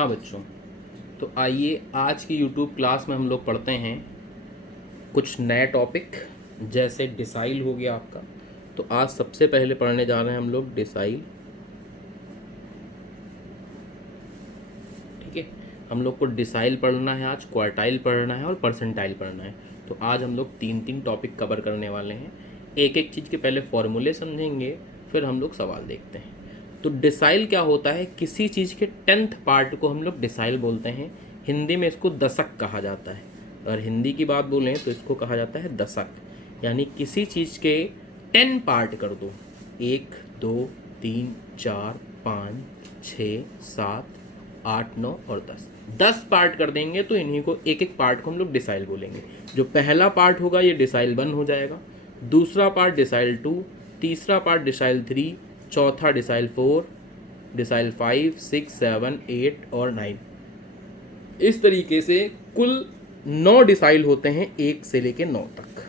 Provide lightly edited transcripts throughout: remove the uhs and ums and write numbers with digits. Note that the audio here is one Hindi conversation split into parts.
हाँ बच्चों, तो आइए आज की यूट्यूब क्लास में हम लोग पढ़ते हैं कुछ नए टॉपिक, जैसे डिसाइल हो गया आपका। तो आज सबसे पहले पढ़ने जा रहे हैं हम लोग डिसाइल। ठीक है, हम लोग को डिसाइल पढ़ना है, आज क्वार्टाइल पढ़ना है और परसेंटाइल पढ़ना है। तो आज हम लोग तीन तीन टॉपिक कवर करने वाले हैं। एक एक चीज़ के पहले फॉर्मूले समझेंगे, फिर हम लोग सवाल देखते हैं। तो डिसाइल क्या होता है? किसी चीज़ के 10th पार्ट को हम लोग डिसाइल बोलते हैं। हिंदी में इसको दशक कहा जाता है। अगर हिंदी की बात बोलें तो इसको कहा जाता है दशक। यानी किसी चीज़ के 10 पार्ट कर दो, 1 2 3 4 5 6 7 8 9 और 10 पार्ट कर देंगे तो इन्हीं को एक एक पार्ट को हम लोग डिसाइल बोलेंगे। जो पहला पार्ट होगा ये डिसाइल 1 हो जाएगा, दूसरा पार्ट डिसाइल 2, तीसरा पार्ट डिसाइल 3, चौथा डिसाइल 4, डिसाइल 5 6 7 8 और 9। इस तरीके से कुल 9 डिसाइल होते हैं 1 से लेकर 9 तक।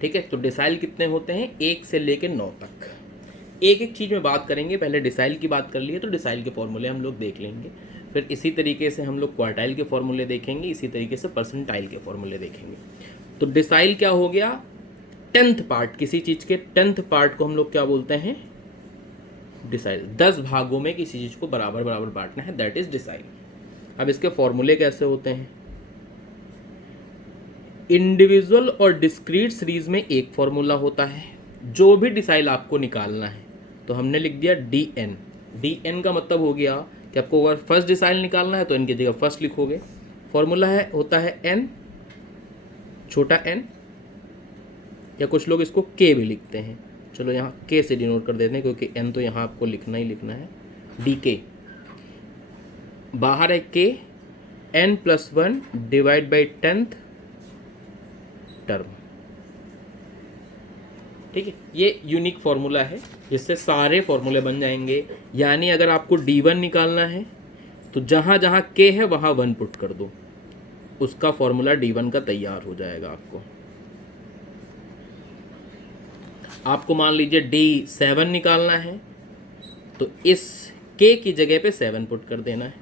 ठीक है, तो डिसाइल कितने होते हैं? 1 से लेकर 9 तक। एक एक चीज़ में बात करेंगे। पहले डिसाइल की बात कर लिए तो डिसाइल के फॉर्मूले हम लोग देख लेंगे, फिर इसी तरीके से हम लोग क्वार्टाइल के फॉर्मूले देखेंगे, इसी तरीके से परसेंटाइल के फॉर्मूले देखेंगे। तो डिसाइल क्या हो गया? 10th पार्ट, किसी चीज़ के 10th पार्ट को हम लोग क्या बोलते हैं? डिसाइल। 10 भागों में किसी चीज़ को बराबर बराबर बांटना है, दैट इज डिसाइल। अब इसके फॉर्मूले कैसे होते हैं? इंडिविजुअल और डिस्क्रीट सीरीज में एक फॉर्मूला होता है। जो भी डिसाइल आपको निकालना है तो हमने लिख दिया डी एन। डी एन का मतलब हो गया कि आपको अगर फर्स्ट डिसाइल निकालना है तो एन की जगह फर्स्ट लिखोगे। फॉर्मूला होता है एन, छोटा एन, या कुछ लोग इसको के भी लिखते हैं। चलो यहाँ के से डिनोट कर देते हैं क्योंकि एन तो यहाँ आपको लिखना ही लिखना है। डी के बाहर है के, N plus 1 divide by 10th term. ठीक है, ये यूनिक फॉर्मूला है जिससे सारे फॉर्मूले बन जाएंगे। यानी अगर आपको D1 निकालना है तो जहाँ जहाँ के है वहाँ 1 पुट कर दो, उसका फॉर्मूला D1 का तैयार हो जाएगा। आपको मान लीजिए D7 निकालना है तो इस के की जगह पे 7 पुट कर देना है।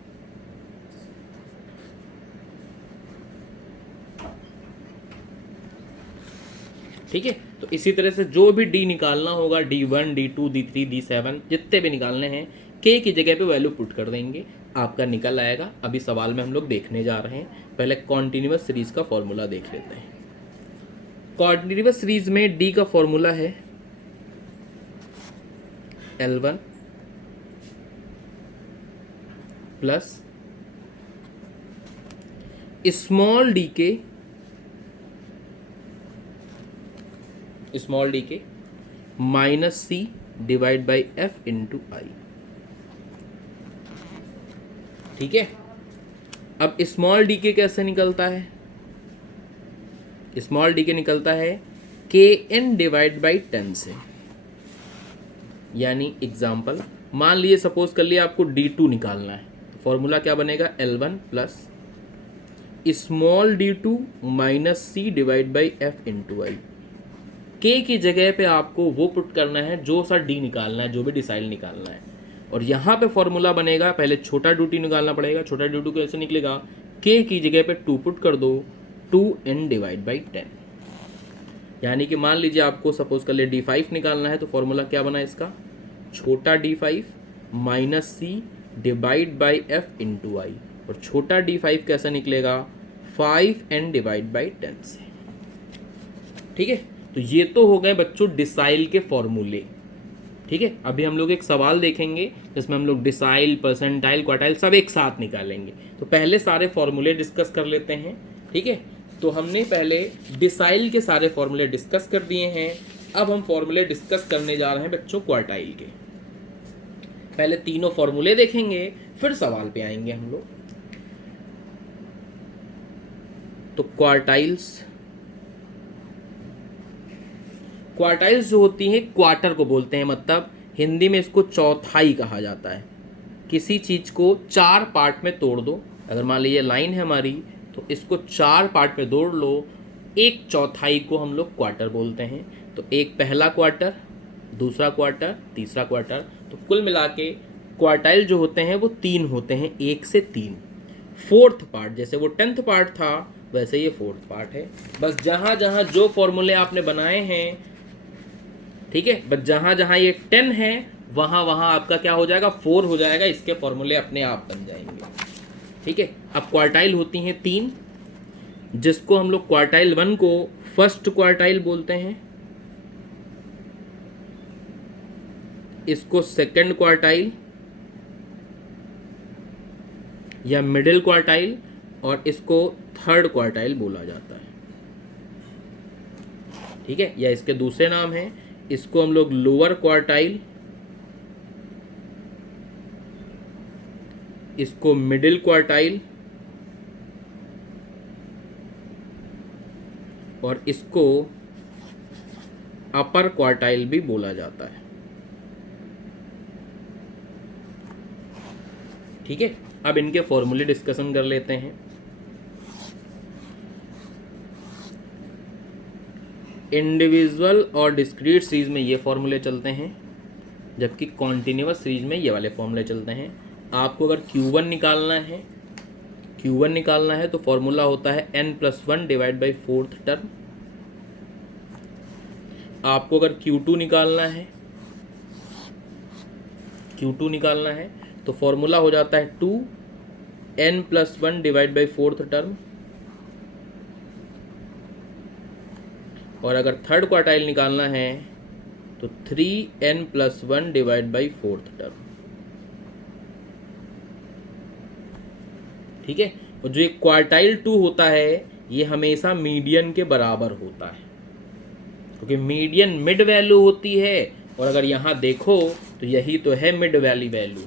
ठीक है, तो इसी तरह से जो भी डी निकालना होगा, D1 D2 D3 D7 जितने भी निकालने हैं, के की जगह पे वैल्यू पुट कर देंगे, आपका निकल आएगा। अभी सवाल में हम लोग देखने जा रहे हैं। पहले कॉन्टिन्यूअस सीरीज का फॉर्मूला देख लेते हैं। कॉन्टिन्यूअस सीरीज में डी का फॉर्मूला है L1 plus small D K minus C divide by F into I. ठीक है, अब स्मॉल डी के कैसे निकलता है? स्मॉल डी के निकलता है के एन डिवाइड बाई 10 से। यानी एग्जाम्पल मान लीजिए, सपोज कर लिया आपको D2 निकालना है, तो फॉर्मूला क्या बनेगा? L1 plus small D2 minus C divide by F into I. K की जगह पे आपको वो पुट करना है जो सा डी निकालना है, जो भी डिसाइल निकालना है। और यहाँ पे फॉर्मूला बनेगा, पहले छोटा डी निकालना पड़ेगा। छोटा डी कैसे निकलेगा? के की जगह पे 2 पुट कर दो, 2n डिवाइड बाई 10। यानी कि मान लीजिए आपको सपोज कर ले D5 निकालना है, तो फॉर्मूला क्या बना इसका? छोटा D5 minus C divide by F into I. और छोटा D5 कैसा निकलेगा? 5n डिवाइड बाई 10 से। ठीक है, तो ये तो हो गए बच्चों डिसाइल के फॉर्मूले। ठीक है, अभी हम लोग एक सवाल देखेंगे जिसमें हम लोग डिसाइल, परसेंटाइल, क्वार्टाइल सब एक साथ निकालेंगे। तो पहले सारे फॉर्मूले डिस्कस कर लेते हैं। ठीक है, तो हमने पहले डिसाइल के सारे फॉर्मूले डिस्कस कर दिए हैं। अब हम फॉर्मूले डिस्कस करने जा रहे हैं बच्चों क्वार्टाइल के। पहले तीनों फॉर्मूले देखेंगे, फिर सवाल पे आएंगे हम लोग। तो क्वार्टाइल्स जो होती है क्वार्टर को बोलते हैं, मतलब हिंदी में इसको चौथाई कहा जाता है। किसी चीज़ को 4 पार्ट में तोड़ दो। अगर मान लीजिए लाइन है हमारी, तो इसको 4 पार्ट में तोड़ लो, 1/4 को हम लोग क्वार्टर बोलते हैं। तो एक पहला क्वार्टर, दूसरा क्वार्टर, तीसरा क्वार्टर, तो कुल मिला के क्वार्टाइल जो होते हैं वो 3 होते हैं, 1 से 3। फोर्थ पार्ट जैसे वो 10th पार्ट था वैसे ये फोर्थ पार्ट है। बस जहाँ जहाँ जो फॉर्मूले आपने बनाए हैं, ठीक है, बस जहाँ जहाँ ये 10 है वहाँ वहाँ आपका क्या हो जाएगा, 4 हो जाएगा, इसके फॉर्मूले अपने आप बन जाएंगे। ठीक है, अब क्वार्टाइल होती हैं 3, जिसको हम लोग क्वार्टाइल 1 को फर्स्ट क्वार्टाइल बोलते हैं, इसको सेकंड क्वार्टाइल या मिडिल क्वार्टाइल, और इसको थर्ड क्वार्टाइल बोला जाता है। ठीक है, या इसके दूसरे नाम हैं, इसको हम लोग लोअर क्वार्टाइल, इसको मिडिल क्वार्टाइल, और इसको अपर क्वार्टाइल भी बोला जाता है। ठीक है, अब इनके फॉर्मूले डिस्कशन कर लेते हैं। इंडिविजुअल और डिस्क्रीट सीरीज में ये फॉर्मूले चलते हैं, जबकि कॉन्टिन्यूअस सीरीज में ये वाले फॉर्मूले चलते हैं। आपको अगर Q1 निकालना है तो फॉर्मूला होता है n+1 divide by fourth term. आपको अगर Q2 निकालना है तो फॉर्मूला हो जाता है 2n+1 divide by fourth term. और अगर थर्ड क्वार्टाइल निकालना है तो 3n+1 divide by fourth term. ठीक है, और जो एक क्वार्टाइल 2 होता है ये हमेशा मीडियन के बराबर होता है, क्योंकि मीडियन मिड वैल्यू होती है, और अगर यहाँ देखो तो यही तो है मिड वैली वैल्यू,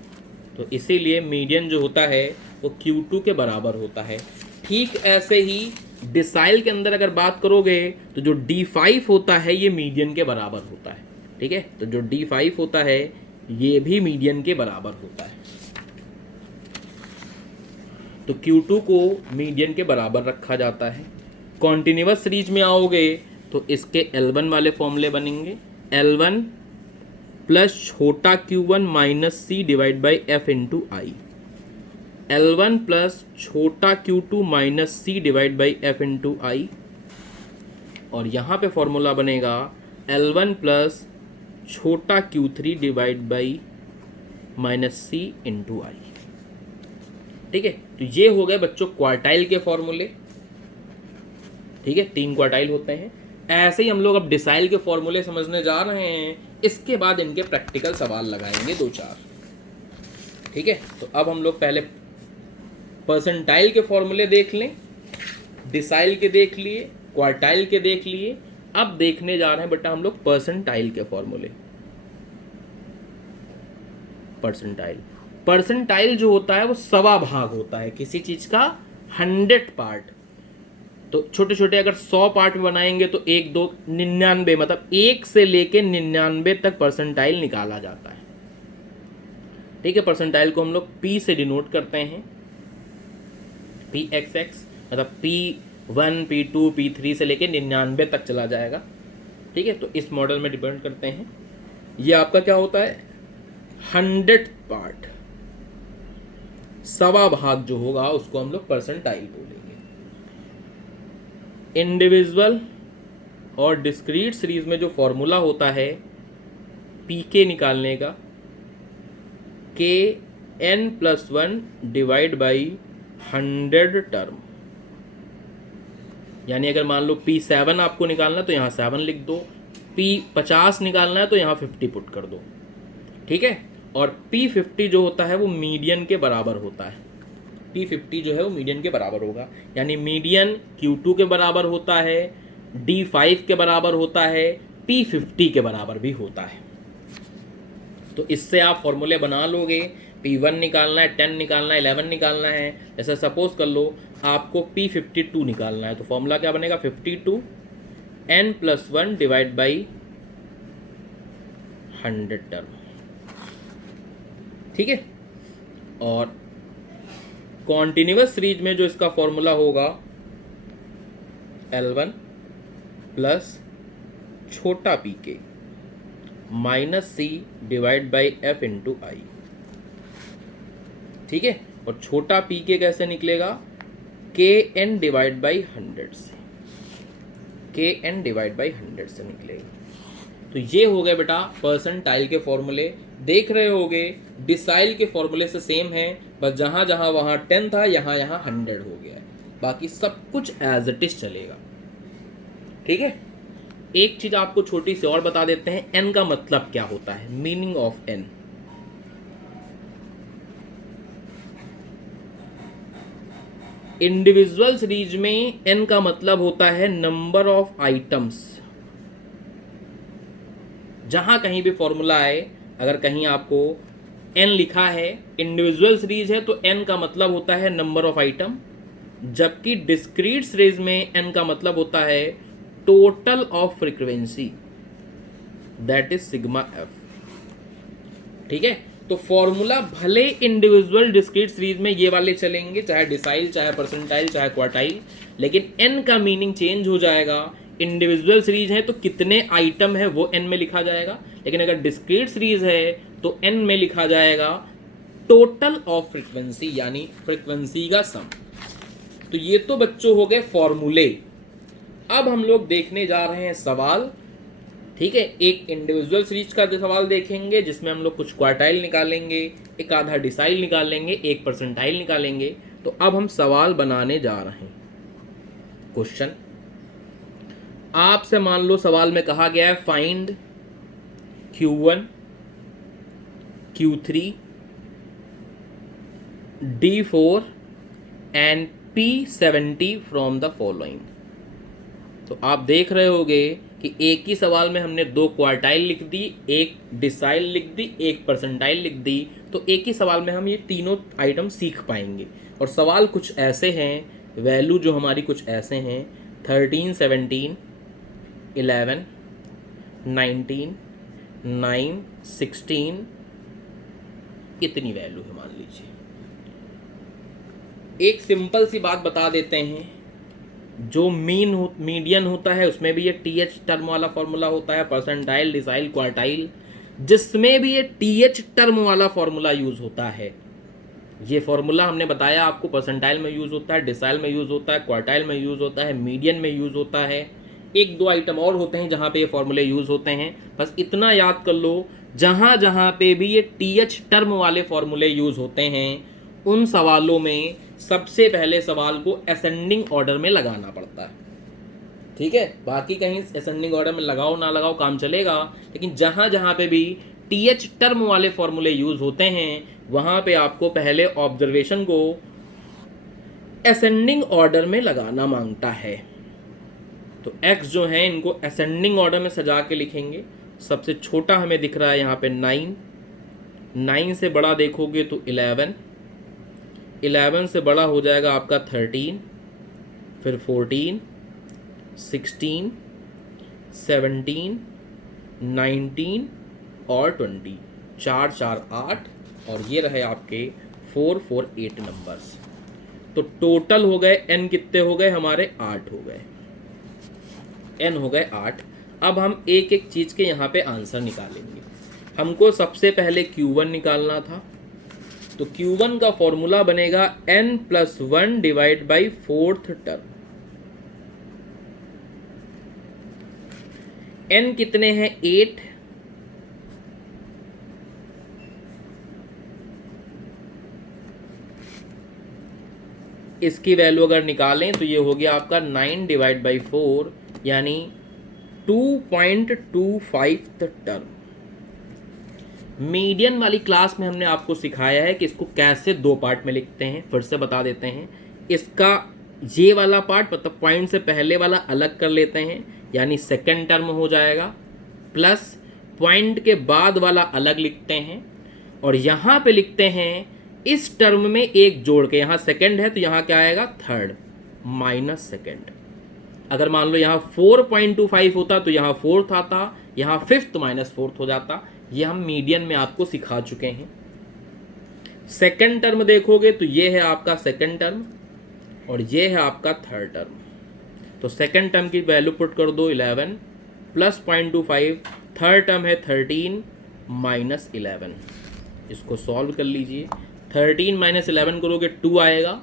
तो इसीलिए मीडियन जो होता है वो Q2 के बराबर होता है। ठीक ऐसे ही डिसाइल के अंदर अगर बात करोगे तो जो D5 होता है ये मीडियन के बराबर होता है। ठीक है, तो जो D5 होता है ये भी मीडियन के बराबर होता है, तो Q2 को मीडियन के बराबर रखा जाता है। कॉन्टिन्यूअस सीरीज में आओगे तो इसके L1 वाले फॉर्मूले बनेंगे, L1 प्लस छोटा Q1 minus C divide by F into I. L1 plus छोटा Q2 minus C divide by F into I, और यहाँ पे फॉर्मूला बनेगा L1 प्लस छोटा Q3 divide by minus C into I. ठीक है, तो ये हो गए बच्चों क्वार्टाइल के फॉर्मूले। ठीक है, 3 क्वार्टाइल होते हैं। ऐसे ही हम लोग अब डिसाइल के फॉर्मूले समझने जा रहे हैं, इसके बाद इनके प्रैक्टिकल सवाल लगाएंगे 2-4। ठीक है, तो अब हम लोग पहले परसेंटाइल के फॉर्मूले देख लें, डिसाइल के देख लिए, क्वार्टाइल के देख लिए। अब देखने जा रहे हैं बेटा हम लोग परसेंटाइल के फॉर्मूले। परसेंटाइल जो होता है वो सवा भाग होता है किसी चीज का 100 पार्ट। तो छोटे छोटे अगर 100 पार्ट में बनाएंगे तो 1, 2, 99, मतलब 1 से लेके 99 तक परसेंटाइल निकाला जाता है। ठीक है, परसेंटाइल को हम लोग P से डिनोट करते हैं, PXX, मतलब P1, P2, P3 से लेके 99 तक चला जाएगा। ठीक है, तो इस मॉडल में डिपेंड करते हैं। ये आपका क्या होता है 100 पार्ट, सवा भाग जो होगा उसको हम लोग परसेंटाइल बोलेंगे। इंडिविजुअल और डिस्क्रीट सीरीज में जो फॉर्मूला होता है PK निकालने का, KN+1 डिवाइड बाई 100 टर्म। यानी अगर मान लो P7 आपको निकालना है तो यहाँ 7 लिख दो, P50 निकालना है तो यहाँ 50 पुट कर दो। ठीक है, और P50 जो होता है वो मीडियन के बराबर होता है। P50 जो है वो मीडियन के बराबर होगा, यानी मीडियन Q2 के बराबर होता है, D5 के बराबर होता है, P50 के बराबर भी होता है। तो इससे आप फॉर्मूले बना लोगे। P1 निकालना है, 10 निकालना है, 11 निकालना है। जैसे सपोज कर लो आपको P52 निकालना है, तो फॉर्मूला क्या बनेगा 52n+1 डिवाइड बाई 100 टर्म। ठीक है, और कॉन्टिन्यूअस सीरीज में जो इसका फॉर्मूला होगा L1 प्लस छोटा pk minus C divide by F into I. ठीक है। और छोटा पी के कैसे निकलेगा, के एन डिवाइड बाई 100 से, के एन डिवाइड बाई 100 से निकलेगा। तो ये हो गए बेटा परसेंटाइल के फॉर्मूले। देख रहे होगे डिसाइल के फॉर्मूले से सेम है, बस जहां जहां वहां 10 था यहाँ यहाँ 100 हो गया है, बाकी सब कुछ एज इट इज चलेगा। ठीक है। एक चीज आपको छोटी सी और बता देते हैं, एन का मतलब क्या होता है, meaning of N. Individual series में एन का मतलब होता है नंबर ऑफ आइटम्स। जहां कहीं भी फॉर्मूला आए, अगर कहीं आपको एन लिखा है, इंडिविजुअल सीरीज है, तो एन का मतलब होता है नंबर ऑफ आइटम, जबकि डिस्क्रीट सीरीज में एन का मतलब होता है total of frequency, that is sigma F. ठीक है। तो फॉर्मूला भले इंडिविजुअल डिस्क्रीट सीरीज में ये वाले चलेंगे, चाहे डिसाइल, चाहे परसेंटाइल, चाहे क्वार्टाइल, लेकिन एन का मीनिंग चेंज हो जाएगा। इंडिविजुअल सीरीज है तो कितने आइटम है वो एन में लिखा जाएगा, लेकिन अगर डिस्क्रीट सीरीज है तो एन में लिखा जाएगा टोटल ऑफ फ्रीक्वेंसी, यानी फ्रीक्वेंसी का सम। तो ये तो बच्चों हो गए फॉर्मूले। अब हम लोग देखने जा रहे हैं सवाल। ठीक है। एक इंडिविजुअल सीरीज का सवाल देखेंगे जिसमें हम लोग कुछ क्वार्टाइल निकालेंगे, एक आधा डिसाइल निकालेंगे, एक परसेंटाइल निकालेंगे। तो अब हम सवाल बनाने जा रहे हैं। क्वेश्चन आपसे मान लो सवाल में कहा गया है find Q1, Q3, D4 and P70 from the following. तो आप देख रहे होगे कि एक ही सवाल में हमने दो क्वार्टाइल लिख दी, एक डिसाइल लिख दी, एक परसेंटाइल लिख दी। तो एक ही सवाल में हम ये तीनों आइटम सीख पाएंगे। और सवाल कुछ ऐसे हैं, वैल्यू जो हमारी कुछ ऐसे हैं, 13, 17, 11, 19, 9, 16, इतनी वैल्यू है मान लीजिए। एक सिंपल सी बात बता देते हैं, जो मीडियन होता है उसमें भी ये TH टर्म वाला फॉर्मूला होता है, परसेंटाइल, डिसाइल, क्वार्टाइल, जिसमें भी ये TH टर्म वाला फॉर्मूला यूज होता है। ये फॉर्मूला हमने बताया आपको, परसेंटाइल में यूज होता है, डिसाइल में यूज होता है, क्वार्टाइल में यूज होता है, मीडियन में यूज होता है। एक दो आइटम और होते हैं जहाँ पे ये फॉर्मूले यूज होते हैं, बस इतना याद कर लो। जहाँ जहाँ पे भी ये TH टर्म वाले फॉर्मूले यूज होते हैं, उन सवालों में सबसे पहले सवाल को असेंडिंग ऑर्डर में लगाना पड़ता है। ठीक है। बाकी कहीं असेंडिंग ऑर्डर में लगाओ ना लगाओ काम चलेगा, लेकिन जहां जहां पे भी TH टर्म वाले फॉर्मूले यूज होते हैं, वहां पे आपको पहले ऑब्जर्वेशन को असेंडिंग ऑर्डर में लगाना मांगता है। तो x जो है इनको असेंडिंग ऑर्डर में सजा के लिखेंगे। सबसे छोटा हमें दिख रहा है यहाँ पे 9, 9 से बड़ा देखोगे तो 11, 11 से बड़ा हो जाएगा आपका 13, फिर 14, 16, 17, 19 और 20, 4, 4, 8, और ये रहे आपके 4, 4, 8 नंबर्स। तो टोटल हो गए n कितने हो गए हमारे, 8 हो गए, n हो गए 8। अब हम एक एक चीज के यहाँ पे आंसर निकालेंगे। हमको सबसे पहले Q1 निकालना था, तो Q1 का फॉर्मूला बनेगा n+1 divide by 4th term. n कितने हैं, 8, इसकी वैल्यू अगर निकालें तो ये हो गया आपका 9 डिवाइड बाई 4, यानी 2.25 टर्म। मीडियन वाली क्लास में हमने आपको सिखाया है कि इसको कैसे दो पार्ट में लिखते हैं, फिर से बता देते हैं। इसका ये वाला पार्ट मतलब पॉइंट से पहले वाला अलग कर लेते हैं, यानी सेकंड टर्म हो जाएगा, प्लस पॉइंट के बाद वाला अलग लिखते हैं, और यहाँ पे लिखते हैं इस टर्म में एक जोड़ के, यहाँ सेकंड है तो यहाँ क्या आएगा, थर्ड माइनस सेकंड। अगर मान लो यहाँ 4.25 होता तो यहाँ फोर्थ आता, यहाँ फिफ्थ माइनस फोर्थ हो जाता। ये हम मीडियन में आपको सिखा चुके हैं। सेकंड टर्म देखोगे तो ये है आपका सेकंड टर्म और ये है आपका थर्ड टर्म। तो सेकंड टर्म की वैल्यू पुट कर दो 11 प्लस 0.25, थर्ड टर्म है 13 माइनस 11। इसको सॉल्व कर लीजिए। 13 माइनस 11 करोगे 2 आएगा।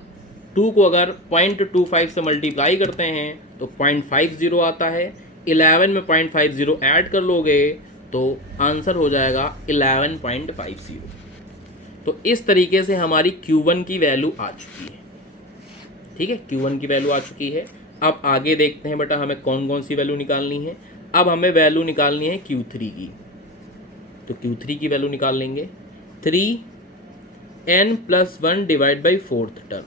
2 को अगर 0.25 से मल्टीप्लाई करते हैं तो 0.50 आता है। 11 में 0.50 ऐड कर लोगे तो आंसर हो जाएगा 11.50। तो इस तरीके से हमारी Q1 की वैल्यू आ चुकी है। ठीक है, Q1 की वैल्यू आ चुकी है। अब आगे देखते हैं बेटा हमें कौन कौन सी वैल्यू निकालनी है। अब हमें वैल्यू निकालनी है Q3 की। तो Q3 की वैल्यू निकाल लेंगे। 3n+1 divide by 4th term.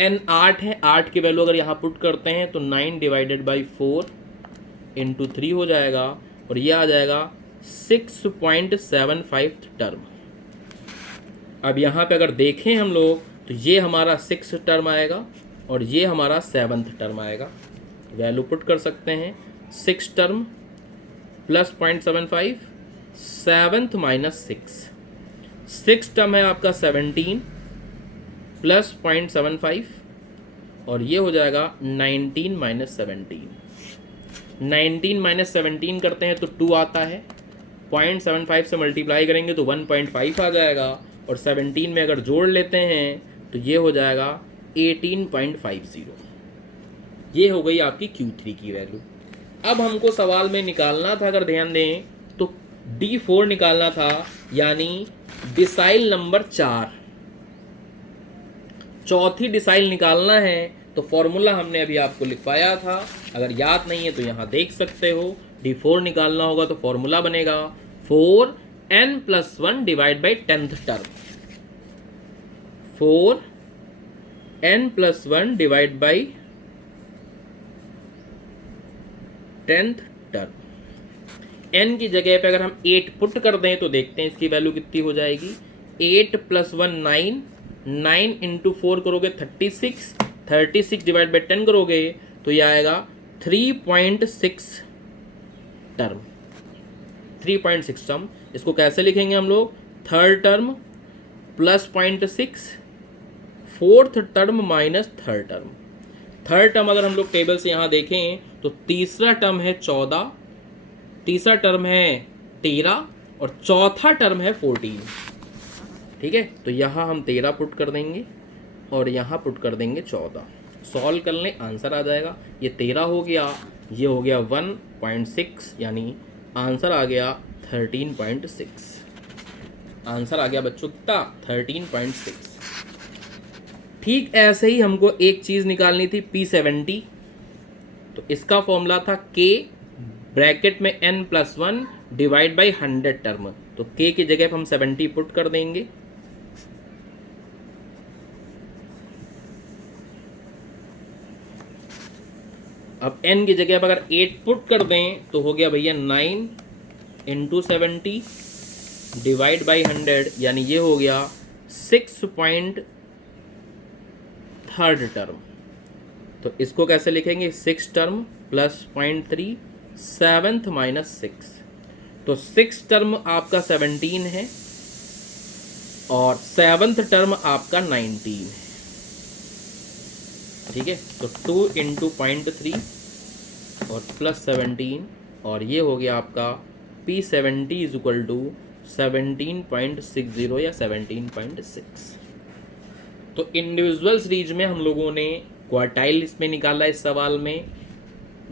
n 8 है, 8 की वैल्यू अगर यहाँ पुट करते हैं तो 9 डिवाइडेड बाई 4 इंटू 3 हो जाएगा और ये आ जाएगा 6.75 टर्म। अब यहाँ पे अगर देखें हम लोग तो ये हमारा 6 टर्म आएगा और ये हमारा 7th टर्म आएगा। वैल्यू पुट कर सकते हैं। 6 term plus 0.75, 7th minus 6 term है आपका 17 प्लस 0.75 और ये हो जाएगा 19 माइनस 17। 19 माइनस 17 करते हैं तो 2 आता है। 0.75 से मल्टीप्लाई करेंगे तो 1.5 आ जाएगा और 17 में अगर जोड़ लेते हैं तो ये हो जाएगा 18.50। ये हो गई आपकी Q3 की वैल्यू। अब हमको सवाल में निकालना था, अगर ध्यान दें तो D4 निकालना था, यानी डिसाइल नंबर 4, चौथी डिसाइल निकालना है। तो फॉर्मूला हमने अभी आपको लिखवाया था, अगर याद नहीं है तो यहाँ देख सकते हो। D4 निकालना होगा तो फॉर्मूला बनेगा 4n+1 divide by 10th term. 4n+1 divide by 10th term. n की जगह पे अगर हम 8 पुट कर दें तो देखते हैं इसकी वैल्यू कितनी हो जाएगी। 8 + 1 9, 9 इंटू 4 करोगे 36, 36 डिवाइड बाई 10 करोगे तो ये आएगा 3.6 टर्म। 3.6 टर्म। इसको कैसे लिखेंगे हम लोग? Third term plus 0.6, fourth term minus third term. Third term अगर हम लोग टेबल से यहाँ देखें तो तीसरा टर्म है 14, तीसरा टर्म है 13 और चौथा टर्म है 14। ठीक है, तो यहाँ हम 13 पुट कर देंगे और यहाँ पुट कर देंगे 14। सॉल्व कर लें, आंसर आ जाएगा। ये 13 हो गया, ये हो गया 1.6, यानी आंसर आ गया 13.6। आंसर आ गया बच्चों कितना? 13.6। ठीक ऐसे ही हमको एक चीज़ निकालनी थी P70। तो इसका फॉर्मूला था K ब्रैकेट में n+1 डिवाइड बाई 100 टर्म। तो K की जगह पर हम 70 पुट कर देंगे। अब n की जगह पर अगर 8 पुट कर दें तो हो गया भैया 9 इंटू 70 डिवाइड बाई 100, यानी ये हो गया 6.3 टर्म। तो इसको कैसे लिखेंगे? 6 टर्म प्लस 0.3, 7th माइनस 6। तो 6 टर्म आपका 17 है और 7th टर्म आपका 19 है। ठीक है, तो 2 इंटू 0.3 और प्लस 17 और ये हो गया आपका P70 इज इक्वल टू 17.60 या 17.6। तो इंडिविजुअल सीरीज में हम लोगों ने क्वार्टाइल इसमें निकाला, इस सवाल में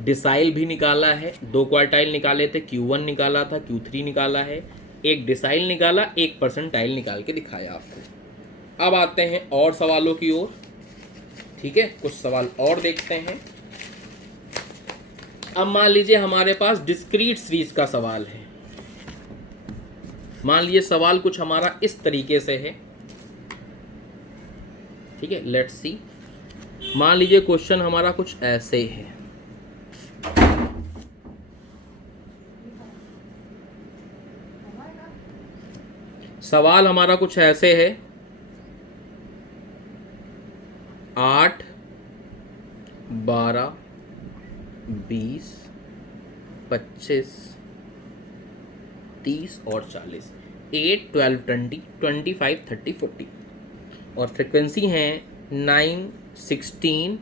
डिसाइल भी निकाला है। 2 क्वार्टाइल निकाले थे, Q1 निकाला था, Q3 निकाला है, एक डिसाइल निकाला, एक परसेंटाइल निकाल के दिखाया आपको। अब आते हैं और सवालों की ओर। ठीक है, कुछ सवाल और देखते हैं। अब मान लीजिए हमारे पास डिस्क्रीट सीरीज का सवाल है। मान लीजिए सवाल कुछ हमारा इस तरीके से है। ठीक है, लेट्स सी। मान लीजिए क्वेश्चन हमारा कुछ ऐसे है। सवाल हमारा कुछ ऐसे है। 8, 12, 20, 25, 30 और 40, 8, 12, 20, 25, 30, 40 और फ्रिक्वेंसी हैं 9, 16,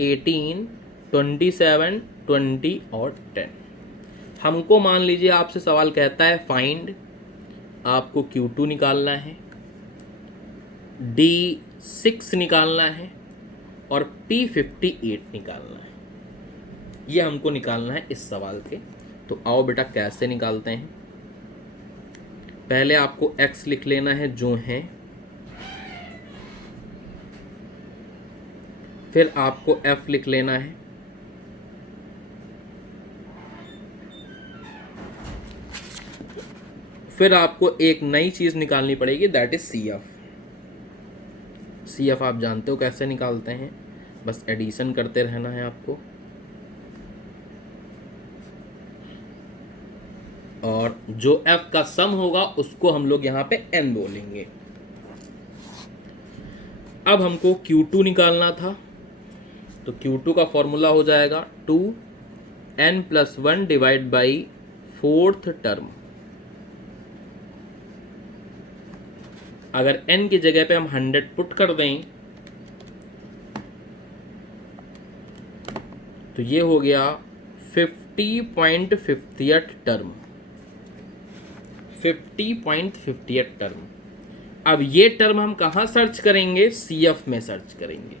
18, 27, 20 और 10। हमको मान लीजिए आपसे सवाल कहता है फाइंड आपको Q2 निकालना है, D6 निकालना है और P58 निकालना है। ये हमको निकालना है इस सवाल के। तो आओ बेटा कैसे निकालते हैं। पहले आपको x लिख लेना है जो है, फिर आपको f लिख लेना है, फिर आपको एक नई चीज निकालनी पड़ेगी, दैट इज CF। CF आप जानते हो कैसे निकालते हैं, बस एडिशन करते रहना है आपको। और जो f का सम होगा उसको हम लोग यहाँ पे n बोलेंगे। अब हमको Q2 निकालना था, तो Q2 का फॉर्मूला हो जाएगा 2n+1 divide by 4th term. अगर n की जगह पे हम 100 पुट कर दें तो ये हो गया 50.50th टर्म। 50.50th term. अब ये टर्म हम कहाँ सर्च करेंगे, CF में सर्च करेंगे।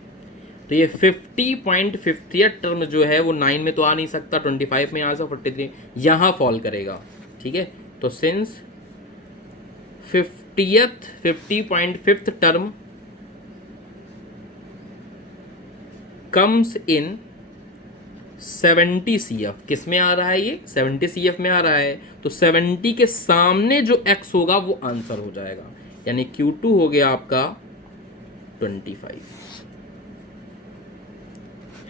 तो ये 50.50th टर्म जो है वो 9 में तो आ नहीं सकता, 25 में आ सकता, 43 यहाँ फॉल करेगा। ठीक है, तो since 50.5th term comes in 70 CF, किस में आ रहा है ये, 70 CF में आ रहा है। तो 70 के सामने जो x होगा वो आंसर हो जाएगा, यानी Q2 हो गया आपका 25।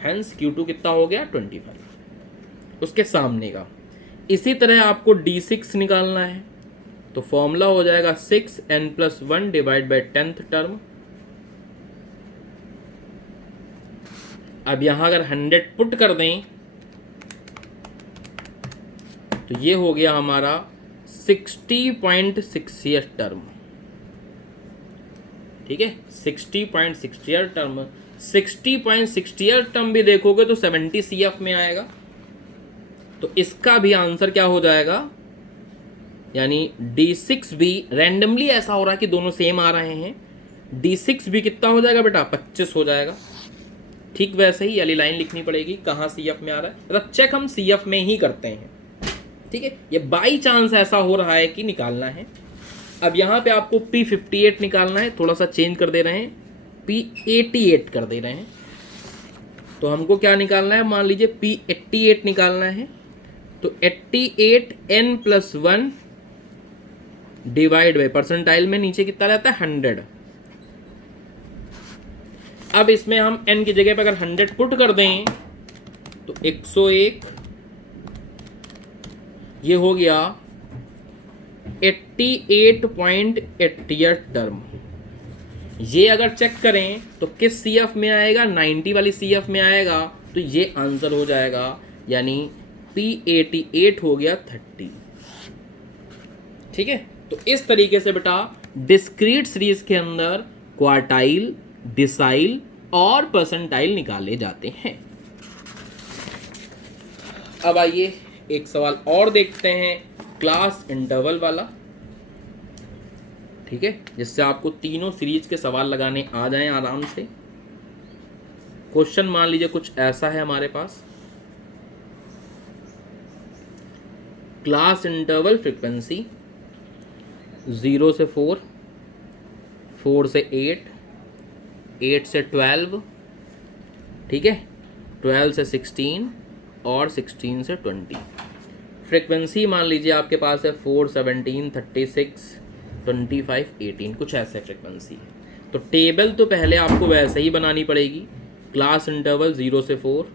हेंस Q2 कितना हो गया, 25, उसके सामने का। इसी तरह आपको D6 निकालना है, तो फॉर्मूला हो जाएगा 6n+1 divide by 10th term. अब यहां अगर 100 पुट कर दें तो ये हो गया हमारा 60.60th टर्म। ठीक है, 60.60th टर्म। 60.60th टर्म भी देखोगे तो 70 CF में आएगा। तो इसका भी आंसर क्या हो जाएगा, यानी D6 भी रैंडमली ऐसा हो रहा है कि दोनों सेम आ रहे हैं। D6 भी कितना हो जाएगा बेटा, 25 हो जाएगा। ठीक वैसे ही वाली लाइन लिखनी पड़ेगी कहाँ CF में आ रहा है, मतलब चेक हम CF में ही करते हैं। ठीक है, ये बाई चांस ऐसा हो रहा है कि निकालना है। अब यहाँ पे आपको P58 निकालना है, थोड़ा सा चेंज कर दे रहे हैं, P88 कर दे रहे हैं। तो हमको क्या निकालना है, मान लीजिए P88 निकालना है। तो 88n+1 डिवाइड बाई परसेंटाइल में नीचे कितना रहता है, 100। अब इसमें हम n की जगह पर अगर 100 पुट कर दें तो 101, ये हो गया 88.80th टर्म। ये अगर चेक करें तो किस CF में आएगा, 90 वाली CF में आएगा। तो ये आंसर हो जाएगा, यानी P88 हो गया 30। ठीक है, तो इस तरीके से बेटा डिस्क्रीट सीरीज के अंदर क्वार्टाइल, डिसाइल और परसेंटाइल निकाले जाते हैं। अब आइए एक सवाल और देखते हैं, क्लास इंटरवल वाला। ठीक है, जिससे आपको तीनों सीरीज के सवाल लगाने आ जाएं आराम से। क्वेश्चन मान लीजिए कुछ ऐसा है हमारे पास, क्लास इंटरवल फ्रीक्वेंसी 0 से 4, 4 से 8, 8 से 12, ठीक है, 12 से 16 और 16 से 20। फ्रीक्वेंसी मान लीजिए आपके पास है 4, 17, 36, 25, 18, कुछ ऐसे फ्रीक्वेंसी है। तो टेबल तो पहले आपको वैसे ही बनानी पड़ेगी, क्लास इंटरवल 0 से 4,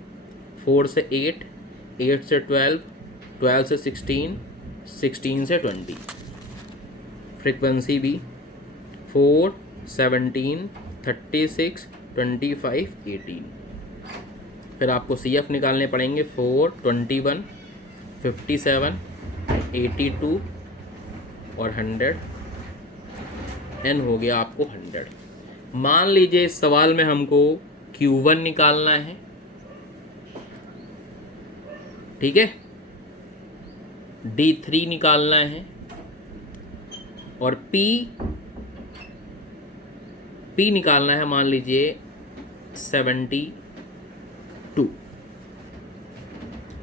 4 से 8, 8 से 12, 12 से 16, 16 से 20। फ्रीक्वेंसी भी 4, 17, 36, 25, 18। फिर आपको CF निकालने पड़ेंगे 4, 21, 57, 82 और 100। n हो गया आपको 100। मान लीजिए इस सवाल में हमको Q1 निकालना है। ठीक है, D3 निकालना है, और P निकालना है, मान लीजिए 72,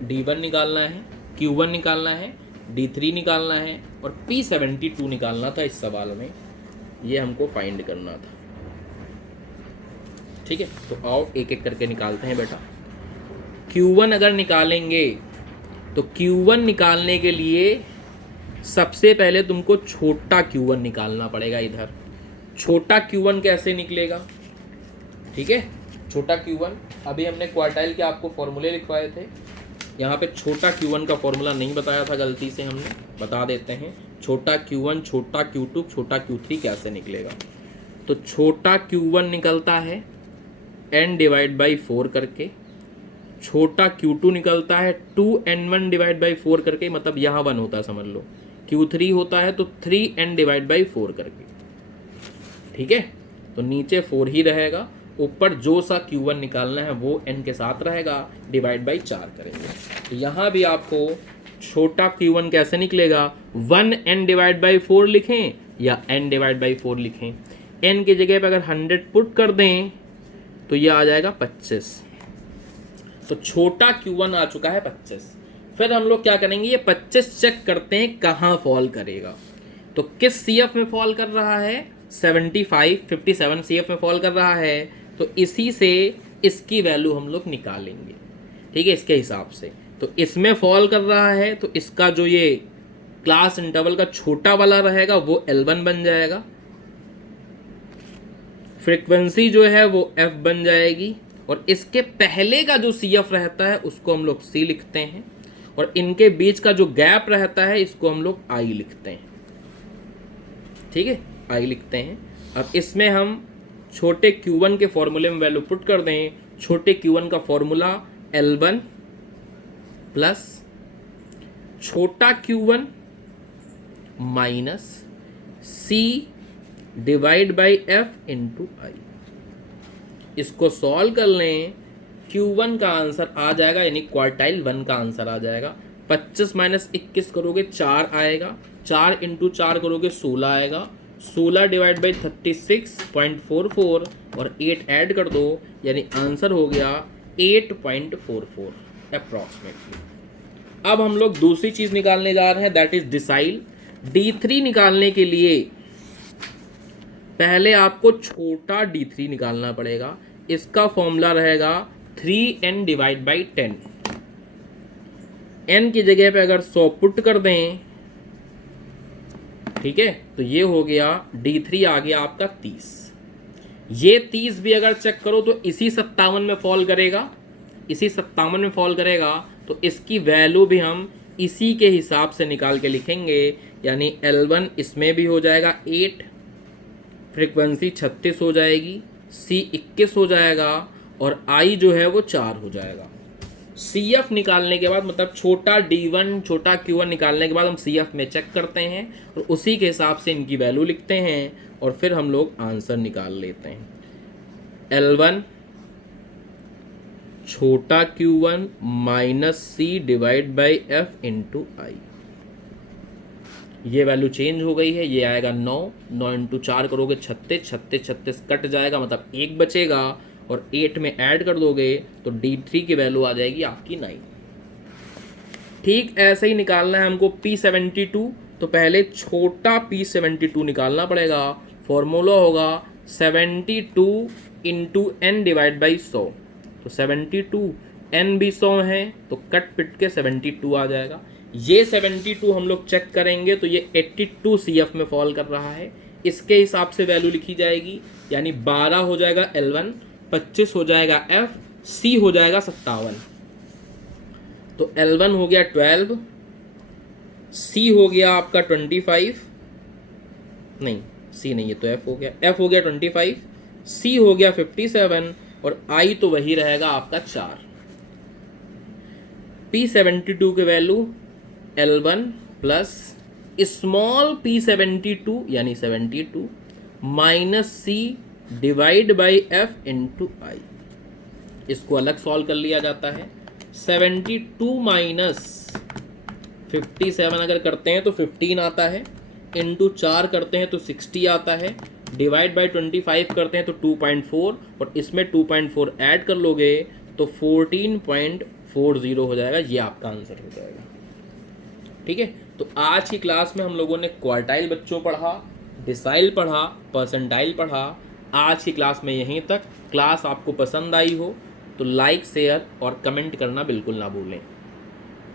D1 निकालना है, Q1 निकालना है, D3 निकालना है और P72 निकालना था इस सवाल में, ये हमको फाइंड करना था। ठीक है, तो आओ एक एक करके निकालते हैं बेटा। Q1 अगर निकालेंगे तो Q1 निकालने के लिए सबसे पहले तुमको छोटा Q1 निकालना पड़ेगा। इधर छोटा Q1 कैसे निकलेगा? ठीक है, छोटा Q1 अभी हमने क्वार्टाइल के आपको फॉर्मूले लिखवाए थे, यहाँ पे छोटा Q1 का फॉर्मूला नहीं बताया था, गलती से हमने बता देते हैं। छोटा Q1, छोटा Q2, छोटा Q3 कैसे निकलेगा? तो छोटा Q1 निकलता है n/4 करके, छोटा Q2 निकलता है 2n1/4 करके, मतलब यहाँ 1 होता है समझ लो। Q3 होता है तो 3n/4 करके। ठीक है, तो नीचे 4 ही रहेगा, ऊपर जो सा Q1 निकालना है वो n के साथ रहेगा, /4 करेंगे। तो यहाँ भी आपको छोटा Q1 कैसे निकलेगा? 1n/4 लिखें या n/4 लिखें। n की जगह पे अगर 100 पुट कर दें तो ये आ जाएगा 25। तो छोटा Q1 आ चुका है 25। फिर हम लोग क्या करेंगे, ये 25 चेक करते हैं कहाँ फॉल करेगा। तो किस CF में फॉल कर रहा है? 57 CF में फॉल कर रहा है, तो इसी से इसकी वैल्यू हम लोग निकालेंगे। ठीक है, इसके हिसाब से तो इसमें फॉल कर रहा है, तो इसका जो ये क्लास इंटरवल का छोटा वाला रहेगा वो L1 बन जाएगा, फ्रीक्वेंसी जो है वो F बन जाएगी, और इसके पहले का जो CF रहता है उसको हम लोग C लिखते हैं, और इनके बीच का जो गैप रहता है इसको हम लोग I लिखते हैं। ठीक है, I लिखते हैं। अब इसमें हम छोटे Q1 के फॉर्मूले में वैल्यू पुट कर दें। छोटे Q1 का फॉर्मूला L1 प्लस छोटा Q1 minus C/F into I। इसको सॉल्व कर लें, Q1 का आंसर आ जाएगा, यानी क्वार्टाइल 1 का आंसर आ जाएगा। 25 - 21 करोगे 4 आएगा, 4 × 4 करोगे 16 आएगा, 16/36.44 और 8 ऐड कर दो, यानी आंसर हो गया 8.44 अप्रॉक्सीमेटली। अब हम लोग दूसरी चीज निकालने जा रहे हैं, दैट इज डिसाइल। D3 निकालने के लिए पहले आपको छोटा D3 निकालना पड़ेगा। इसका फॉर्मूला रहेगा 3n/10। n की जगह पे अगर 100 पुट कर दें, ठीक है, तो ये हो गया D3 आ गया आपका 30। ये 30 भी अगर चेक करो तो इसी 57 में फॉल करेगा, इसी 57 में फॉल करेगा, तो इसकी वैल्यू भी हम इसी के हिसाब से निकाल के लिखेंगे, यानी L1 इसमें भी हो जाएगा 8, फ्रीक्वेंसी 36 हो जाएगी, C 21 हो जाएगा और I जो है वो 4 हो जाएगा। CF निकालने के बाद, मतलब छोटा D1 छोटा Q1 निकालने के बाद हम CF में चेक करते हैं और उसी के हिसाब से इनकी वैल्यू लिखते हैं और फिर हम लोग आंसर निकाल लेते हैं। L1 छोटा Q1 minus C/F into I। ये वैल्यू चेंज हो गई है, ये आएगा 9 × 4 करोगे 36, 36 कट जाएगा, मतलब 1 बचेगा और 8 में ऐड कर दोगे तो D3 की वैल्यू आ जाएगी आपकी 9। ठीक ऐसे ही निकालना है हमको P72, तो पहले छोटा P72 निकालना पड़ेगा। फॉर्मूला होगा 72 × n/100, तो 72 n भी 100 है तो कट पिट के 72 आ जाएगा। ये 72 हम लोग चेक करेंगे तो ये 82 CF में फॉल कर रहा है, इसके हिसाब से वैल्यू लिखी जाएगी, यानी 12 हो जाएगा L1, 25 हो जाएगा F, C हो जाएगा 57। तो L1 हो गया 12, C हो गया आपका 25, नहीं C नहीं, ये तो F हो गया, F हो गया 25, C हो गया 57 और I तो वही रहेगा आपका 4। P72 के value L1 plus small P72 यानी 72 माइनस C/F इंटू I। इसको अलग सॉल्व कर लिया जाता है। 72 - 57 अगर करते हैं तो 15 आता है, इंटू 4 करते हैं तो 60 आता है, डिवाइड बाई 25 करते हैं तो 2.4, और इसमें 2.4 ऐड कर लोगे तो 14.40 हो जाएगा। ये आपका आंसर हो जाएगा। ठीक है, तो आज की क्लास में हम लोगों ने क्वार्टाइल बच्चों पढ़ा, डिसाइल पढ़ा, परसेंटाइल पढ़ा। आज की क्लास में यहीं तक। क्लास आपको पसंद आई हो तो लाइक, शेयर और कमेंट करना बिल्कुल ना भूलें।